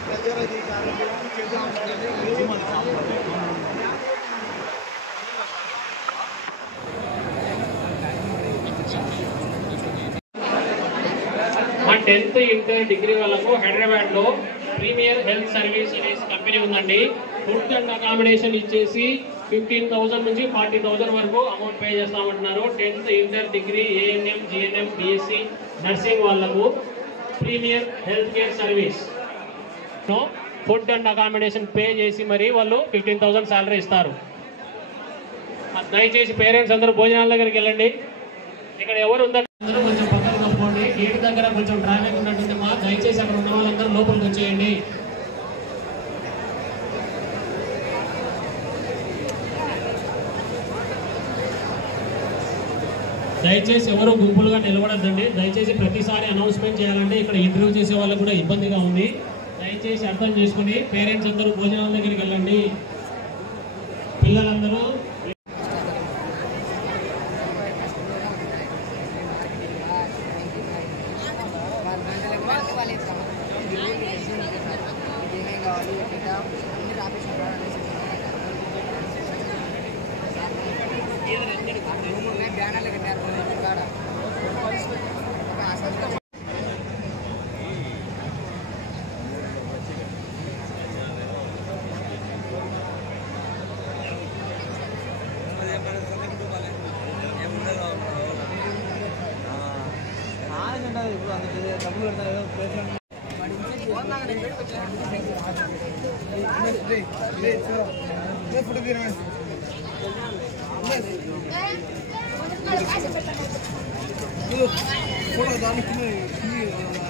మా 10th inter degree వాళ్ళకు హైదరాబాద్ లో ప్రీమియర్ హెల్త్ సర్వీస్ అనే కంపెనీ ఉందండి. ఫుడ్ అండ్ అకామిడేషన్ ఇచ్చేసి 15,000 నుంచి 40,000 వరకు అమౌంట్ పే చేస్తామంటున్నారు. 10th inter degree ANM GNM BSc nursing వాళ్ళకు premier health care service food and accommodation pay చేసి మరి వాళ్ళు 15,000 శాలరీ ఇస్తారు. దయచేసి పేరెంట్స్ అందరూ భోజనాల దగ్గరికి వెళ్ళండి. ఇక్కడ ఎవరు ఉందంటే అందరూ కొంచెం పక్కన కప్పుకోండి. గేట్ దగ్గర కొంచెం ట్రాఫిక్ ఉన్నట్టుంది. మా దయచేసి అక్కడ ఉన్న వాళ్ళందరూ లోపలికి వచ్చేయండి. దయచేసి ఎవరు గుంపులుగా నిలబడద్దండి. దయచేసి ప్రతిసారి అనౌన్స్మెంట్ చేయాలంటే ఇక్కడ ఇంటర్వ్యూ చేసే వాళ్ళకు కూడా ఇబ్బందిగా ఉంది. దయచేసి అర్థం చేసుకుని పేరెంట్స్ అందరూ భోజనాల దగ్గరికి వెళ్ళండి. పిల్లలందరూ फोटो